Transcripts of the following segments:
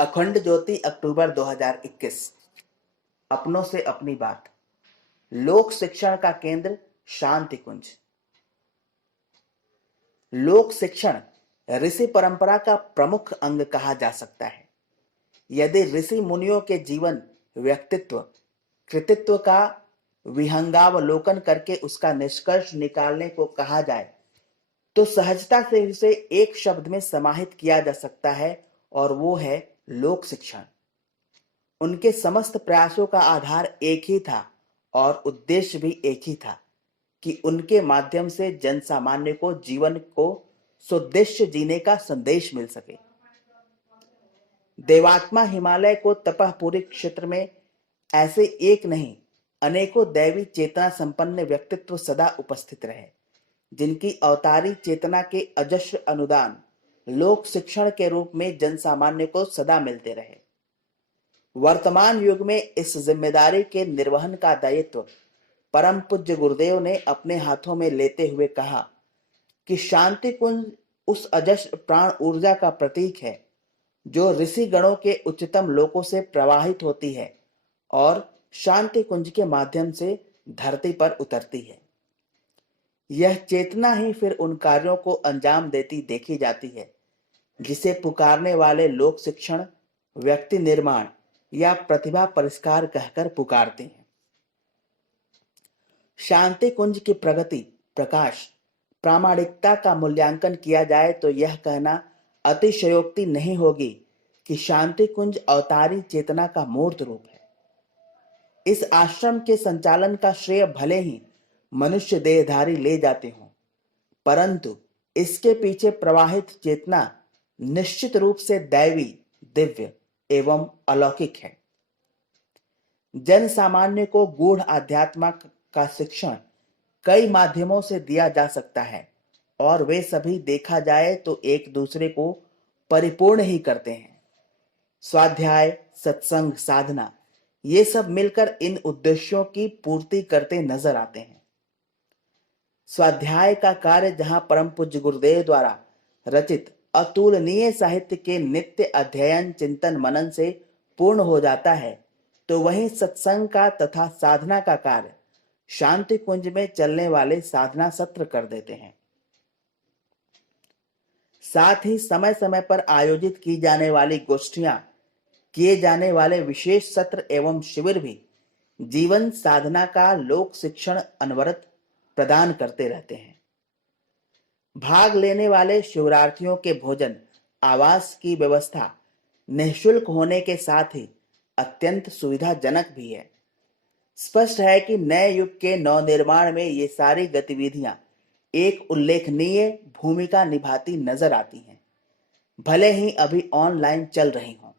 अखंड ज्योति अक्टूबर 2021। अपनों से अपनी बात। लोक शिक्षण का केंद्र शांति कुंज। लोक शिक्षण ऋषि परंपरा का प्रमुख अंग कहा जा सकता है। यदि ऋषि मुनियों के जीवन, व्यक्तित्व, कृतित्व का विहंगावलोकन करके उसका निष्कर्ष निकालने को कहा जाए तो सहजता से उसे एक शब्द में समाहित किया जा सकता है, और वो है लोक शिक्षण। उनके समस्त प्रयासों का आधार एक ही था और उद्देश्य भी एक ही था कि उनके माध्यम से जनसामान्य को जीवन को सुद्देश्य जीने का संदेश मिल सके। देवात्मा हिमालय को तपहपुरी क्षेत्र में ऐसे एक नहीं अनेकों दैवी चेतना संपन्न व्यक्तित्व सदा उपस्थित रहे, जिनकी अवतारी चेतना के अजस्र अनुदान लोक शिक्षण के रूप में जनसामान्य को सदा मिलते रहे। वर्तमान युग में इस जिम्मेदारी के निर्वहन का दायित्व परम पूज्य गुरुदेव ने अपने हाथों में लेते हुए कहा कि शांति कुंज उस अजस्र प्राण ऊर्जा का प्रतीक है जो ऋषि गणों के उच्चतम लोकों से प्रवाहित होती है और शांति कुंज के माध्यम से धरती पर उतरती है। यह चेतना ही फिर उन कार्यों को अंजाम देती देखी जाती है जिसे पुकारने वाले लोक शिक्षण, व्यक्ति निर्माण या प्रतिभा परिष्कार कहकर पुकारते हैं। शांति कुंज की प्रगति, प्रकाश, प्रामाणिकता का मूल्यांकन किया जाए तो यह कहना अतिशयोक्ति नहीं होगी कि शांति कुंज अवतारी चेतना का मूर्त रूप है। इस आश्रम के संचालन का श्रेय भले ही मनुष्य देहधारी ले जाते हों, परंतु इसके पीछे प्रवाहित चेतना निश्चित रूप से दैवी, दिव्य एवं अलौकिक है। जन सामान्य को गूढ़ आध्यात्म का शिक्षण कई माध्यमों से दिया जा सकता है और वे सभी देखा जाए तो एक दूसरे को परिपूर्ण ही करते हैं। स्वाध्याय, सत्संग, साधना, ये सब मिलकर इन उद्देश्यों की पूर्ति करते नजर आते हैं। स्वाध्याय का कार्य जहां परम पूज्य गुरुदेव द्वारा रचित अतुलनीय साहित्य के नित्य अध्ययन, चिंतन, मनन से पूर्ण हो जाता है, तो वहीं सत्संग का तथा साधना का कार्य शांति कुंज में चलने वाले साधना सत्र कर देते हैं। साथ ही समय समय पर आयोजित की जाने वाली गोष्ठियां, किए जाने वाले विशेष सत्र एवं शिविर भी जीवन साधना का लोक शिक्षण अनवरत प्रदान करते रहते हैं। भाग लेने वाले शिवरार्थियों के भोजन, आवास की व्यवस्था निःशुल्क होने के साथ ही अत्यंत सुविधाजनक भी है। स्पष्ट है कि नए युग के नवनिर्माण में ये सारी गतिविधियां एक उल्लेखनीय भूमिका निभाती नजर आती हैं, भले ही अभी ऑनलाइन चल रही हों।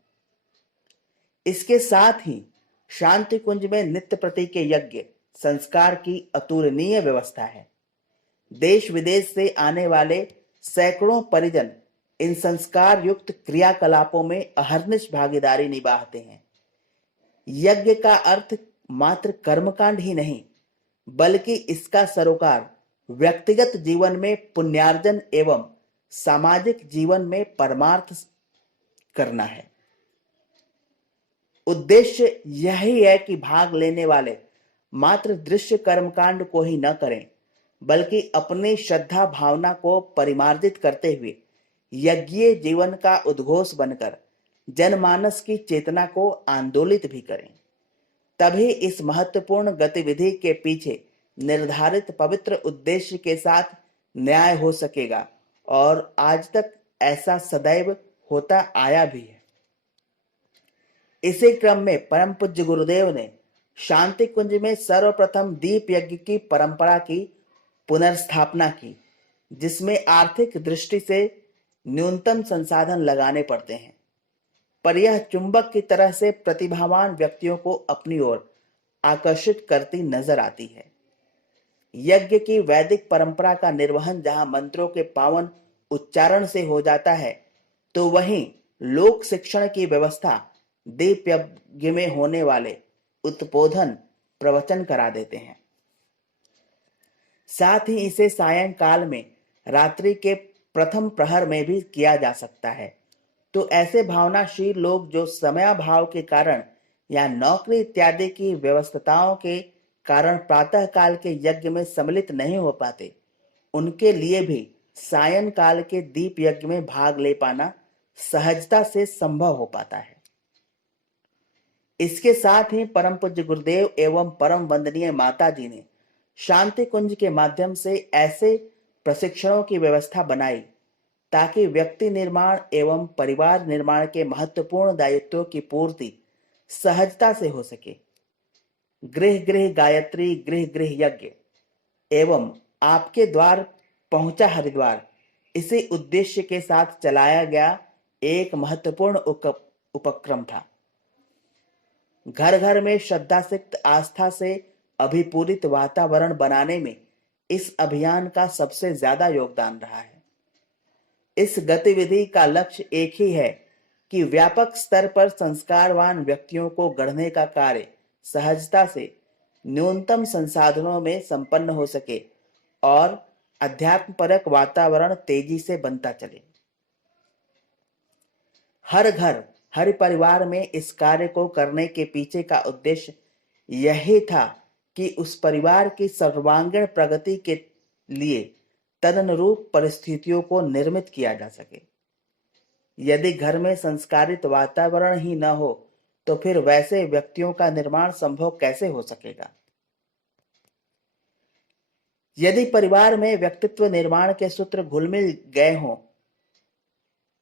इसके साथ ही शांति कुंज में नित्य प्रति के यज्ञ, संस्कार की अतुलनीय व्यवस्था है। देश विदेश से आने वाले सैकड़ों परिजन इन संस्कार युक्त क्रियाकलापों में अहर्निश भागीदारी निभाते हैं। यज्ञ का अर्थ मात्र कर्मकांड ही नहीं, बल्कि इसका सरोकार व्यक्तिगत जीवन में पुण्यार्जन एवं सामाजिक जीवन में परमार्थ करना है। उद्देश्य यही है कि भाग लेने वाले मात्र दृश्य कर्मकांड को ही न करें, बल्कि अपनी श्रद्धा भावना को परिमार्जित करते हुए यज्ञीय जीवन का उद्घोष बनकर जनमानस की चेतना को आंदोलित भी करें। तभी इस महत्वपूर्ण गतिविधि के पीछे निर्धारित पवित्र उद्देश्य के साथ न्याय हो सकेगा, और आज तक ऐसा सदैव होता आया भी है। इसी क्रम में परम पूज्य गुरुदेव ने शांति कुंज में सर्वप्रथम दीप यज्ञ की परंपरा की पुनर्स्थापना की, जिसमें आर्थिक दृष्टि से न्यूनतम संसाधन लगाने पड़ते हैं, पर यह चुंबक की तरह से प्रतिभावान व्यक्तियों को अपनी ओर आकर्षित करती नजर आती है। यज्ञ की वैदिक परंपरा का निर्वहन जहां मंत्रों के पावन उच्चारण से हो जाता है, तो वहीं लोक शिक्षण की व्यवस्था दीप यज्ञ में होने वाले उद्बोधन, प्रवचन करा देते हैं। साथ ही इसे सायंकाल में, रात्रि के प्रथम प्रहर में भी किया जा सकता है तो ऐसे भावनाशील लोग जो समयाभाव के कारण या नौकरी इत्यादि की व्यस्तताओं के कारण प्रातः काल के यज्ञ में सम्मिलित नहीं हो पाते, उनके लिए भी सायं काल के दीप यज्ञ में भाग ले पाना सहजता से संभव हो पाता है। इसके साथ ही परम पूज्य गुरुदेव एवं परम वंदनीय माता जी ने शांति कुंज के माध्यम से ऐसे प्रशिक्षणों की व्यवस्था बनाई ताकि व्यक्ति निर्माण एवं परिवार निर्माण के महत्वपूर्ण दायित्वों की पूर्ति सहजता से हो सके। गृह गृह गायत्री गृह गृह यज्ञ एवं आपके द्वार पहुंचा हरिद्वार इसी उद्देश्य के साथ चलाया गया एक महत्वपूर्ण उपक्रम था। घर घर में श्रद्धा सिक्त आस्था से अभिपूरित वातावरण बनाने में इस अभियान का सबसे ज्यादा योगदान रहा है। इस गतिविधि का लक्ष्य एक ही है कि व्यापक स्तर पर संस्कारवान व्यक्तियों को गढ़ने का कार्य सहजता से न्यूनतम संसाधनों में संपन्न हो सके और अध्यात्मपरक वातावरण तेजी से बनता चले। हर घर हर परिवार में इस कार्य को करने के पीछे का उद्देश्य यही था कि उस परिवार की सर्वांगीण प्रगति के लिए तदनुरूप परिस्थितियों को निर्मित किया जा सके। यदि घर में संस्कारित वातावरण ही न हो तो फिर वैसे व्यक्तियों का निर्माण संभव कैसे हो सकेगा। यदि परिवार में व्यक्तित्व निर्माण के सूत्र घुलमिल गए हों,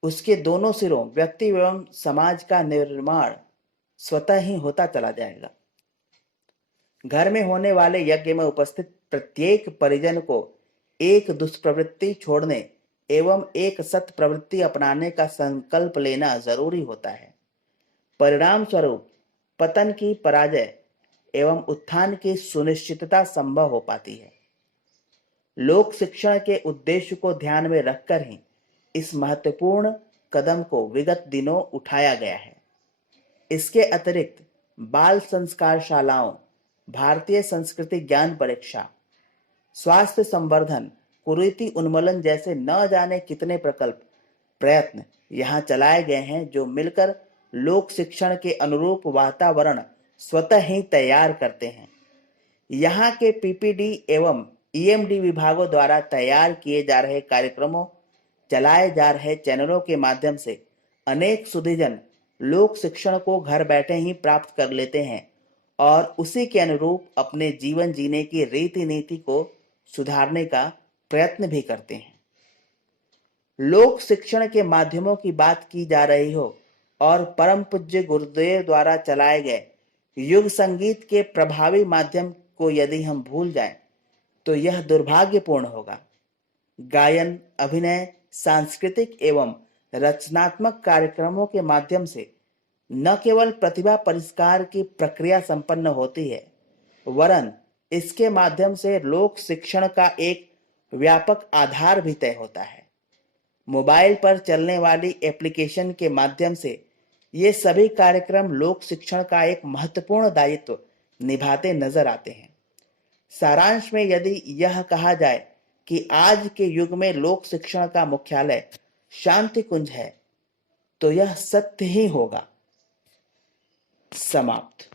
उसके दोनों सिरों व्यक्ति एवं समाज का निर्माण स्वतः ही होता चला जाएगा। घर में होने वाले यज्ञ में उपस्थित प्रत्येक परिजन को एक दुष्प्रवृत्ति छोड़ने एवं एक सत प्रवृत्ति अपनाने का संकल्प लेना जरूरी होता है। परिणाम स्वरूप पतन की पराजय एवं उत्थान की सुनिश्चितता संभव हो पाती है। लोक शिक्षण के उद्देश्य को ध्यान में रखकर ही इस महत्वपूर्ण कदम को विगत दिनों उठाया गया है। इसके अतिरिक्त बाल संस्कार शालाओं, भारतीय संस्कृति ज्ञान परीक्षा, स्वास्थ्य संवर्धन, कुरीति उन्मूलन जैसे न जाने कितने प्रयत्न यहाँ चलाए गए हैं जो मिलकर लोक शिक्षण के अनुरूप वातावरण स्वतः ही तैयार करते हैं। यहाँ के पीपीडी एवं ईएमडी विभागों द्वारा तैयार किए जा रहे कार्यक्रमों, चलाए जा रहे चैनलों के माध्यम से अनेक सुधीजन लोक शिक्षण को घर बैठे ही प्राप्त कर लेते हैं और उसी के अनुरूप अपने जीवन जीने की रीति नीति को सुधारने का प्रयत्न भी करते हैं। लोक शिक्षण के माध्यमों की बात की जा रही हो और परम पूज्य गुरुदेव द्वारा चलाए गए युग संगीत के प्रभावी माध्यम को यदि हम भूल जाएं तो यह दुर्भाग्यपूर्ण होगा। गायन, अभिनय, सांस्कृतिक एवं रचनात्मक कार्यक्रमों के माध्यम से न केवल प्रतिभा परिष्कार की प्रक्रिया संपन्न होती है, वरन इसके माध्यम से लोक शिक्षण का एक व्यापक आधार भी तय होता है। मोबाइल पर चलने वाली एप्लीकेशन के माध्यम से ये सभी कार्यक्रम लोक शिक्षण का एक महत्वपूर्ण दायित्व निभाते नजर आते हैं। सारांश में यदि यह कहा जाए कि आज के युग में लोक शिक्षण का मुख्यालय शांति कुंज है तो यह सत्य ही होगा। समाप्त।